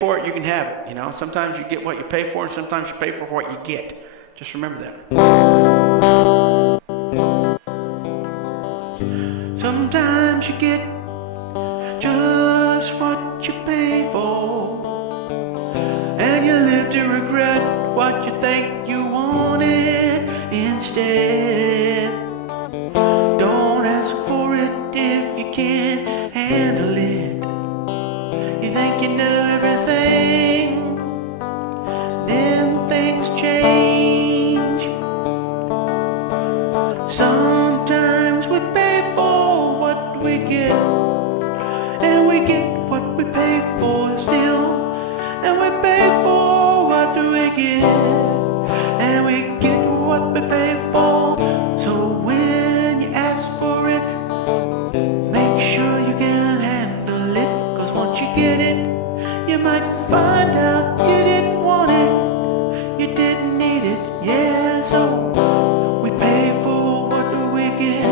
for it, you can have it. You know, sometimes you get what you pay for, and sometimes you pay for what you get. Just remember that. Sometimes you get just what you pay for, and you live to regret what you think you wanted instead. Don't ask for it if you can't handle it. You think you know everything, then things change. Sometimes we pay for what we get, and we get what we pay for still, and we pay for what we get, and we get what we pay for. So when you ask for it, make sure you can handle it, 'cause once you get it, you might find out you didn't want it, you didn't need it, yeah. So we pay for what we get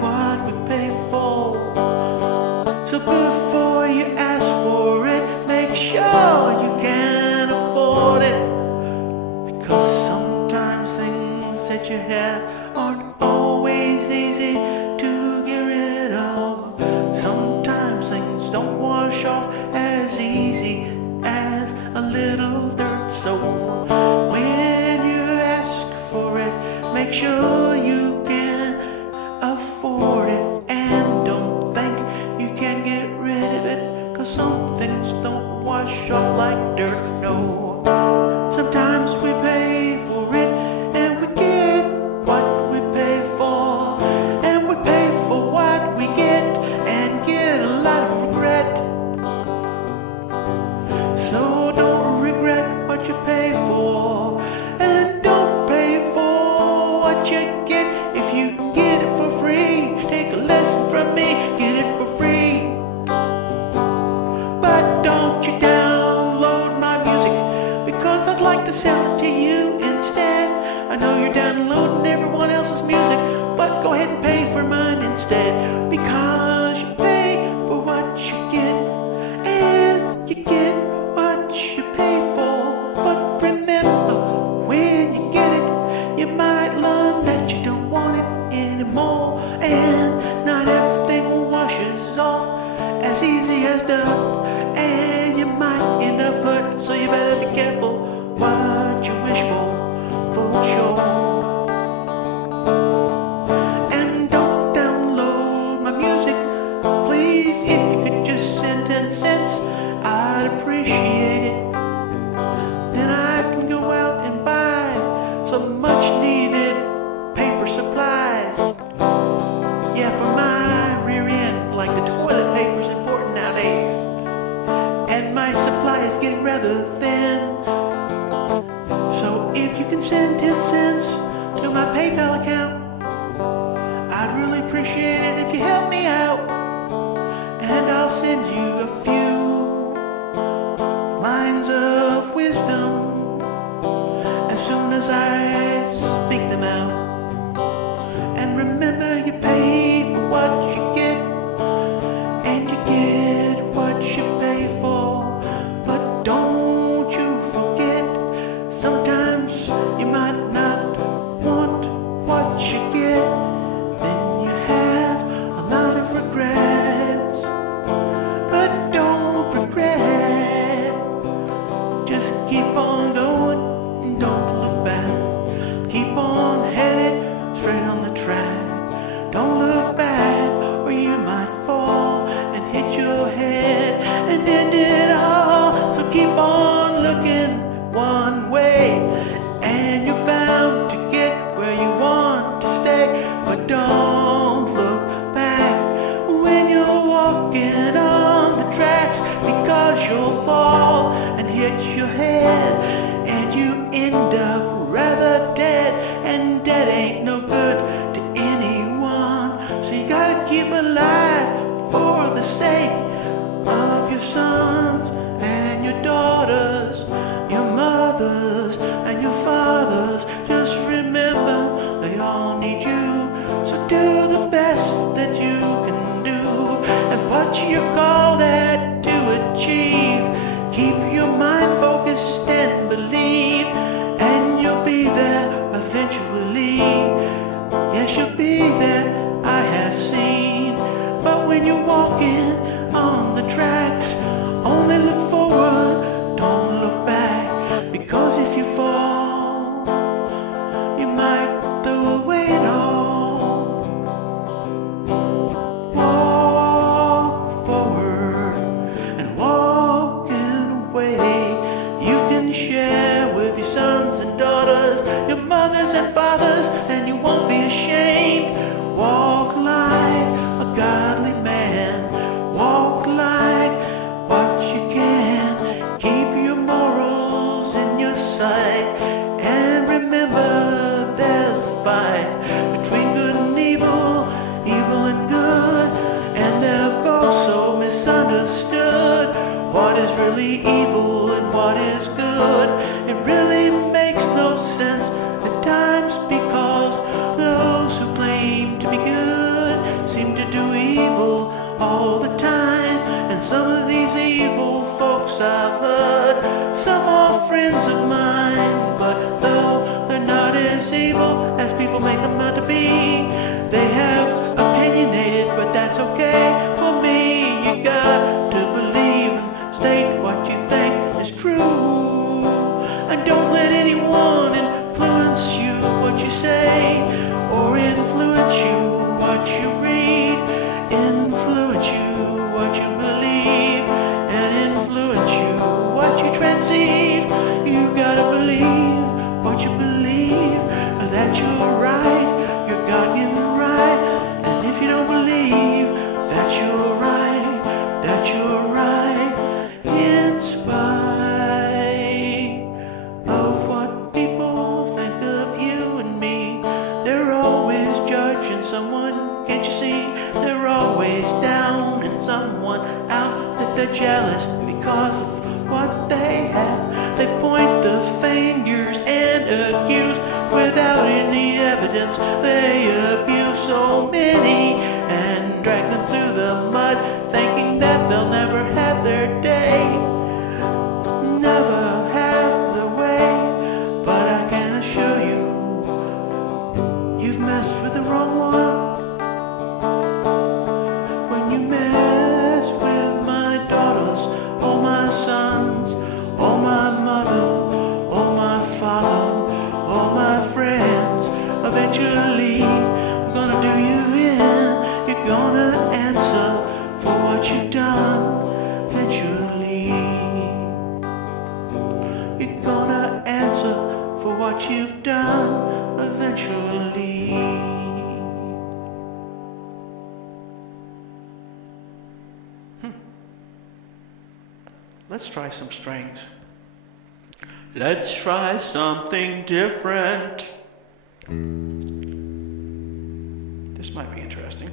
what we pay for. So before you ask for it, make sure you can afford it, because sometimes things that you have aren't always easy to get rid of. Sometimes things don't wash off as easy as a little dirt. So when you ask for it, make sure you can afford it, and don't think you can get rid of it, 'cause some things don't wash off like dirt, no. Sometimes we pay for it, and we get what we pay for, and we pay for what we get, and get a lot of regret. So don't regret what you pay for, and don't pay for what you get. If you can get it for free, take a lesson from me, get it for free. But don't you download my music, because I'd like to sell it to you instead. I know you're downloading everyone else's music, but go ahead and pay for mine instead, because you pay for what you get, and you get what you pay for. But remember, when you get it, you might learn that you don't want it anymore, and not everything washes off as easy as dirt, and you might end up hurt. So you better be careful what you wish for sure. And don't download my music, please. If you could just send 10 cents, I'd appreciate it. Then I can go out and buy some much needed paper supplies. Yeah, for my rear end, like the toilet paper's important nowadays, and my supply is getting rather thin. So if you can send 10 cents to my PayPal account, I'd really appreciate it if you help me out, and I'll send you a few lines of wisdom as soon as I speak them out. And remember, you pay for what you get, and you get what you pay for. But don't you forget, sometimes you might not want what you get, then you have a lot of regrets. But don't regret, just keep on going and don't look back. Keep on headed straight on the track. Don't look back, or you might fall and hit your head and end it all. So keep on looking one way, and you're bound to get where you want to stay. But don't look back when you're walking on the tracks, because you'll fall and hit your head, and you end up rather dead, and dead ain't no good to anyone. So you gotta keep alive for the sake of your sons and your daughters, your mothers and your fathers. Just remember, they all need you. So do the best that you can do, and what you call that to achieve. be that I have seen. But when you're walking on the tracks, only look forward, don't look back. Because if you fall, you might throw away it all. Walk forward and walking away. You can share with your sons and daughters, your mothers and fathers, and you won't be ashamed. Walk like a godly man. Walk like what you can. Keep your morals in your sight. And remember, there's a fight between good and evil, evil and good. And they're both so misunderstood. What is really evil and what is good? It really makes no sense at times, because those who claim to be good seem to do evil all the time. And some of these evil folks I've heard, some are friends of mine, but though they're not as evil as people make them out to be, they have opinionated, but that's okay. For me, you got to believe and state what you think is true, and don't let anyone influence you what you say, or influence you what you read, influence you what you believe, and influence you what you transceive. You gotta believe what you believe, that you're right, your God-given right. And if you don't believe that you're right, in spite of what people think of you and me, they're always judging someone, can't you see? They're always down and someone out, that they're jealous because of what they have. They point the fingers and accuse without any evidence. They abuse so many and drag them through the mud, thinking that they'll never have their day, never have their way. But I can assure you, you've messed with the wrong one when you mess with my daughters, or my sons, or my mother, or my father, or my friends. Eventually, I'm gonna do you in. You're gonna answer for what you've done. Eventually, you're gonna answer for what you've done. Eventually. Let's try some strings. Let's try something different. This might be interesting.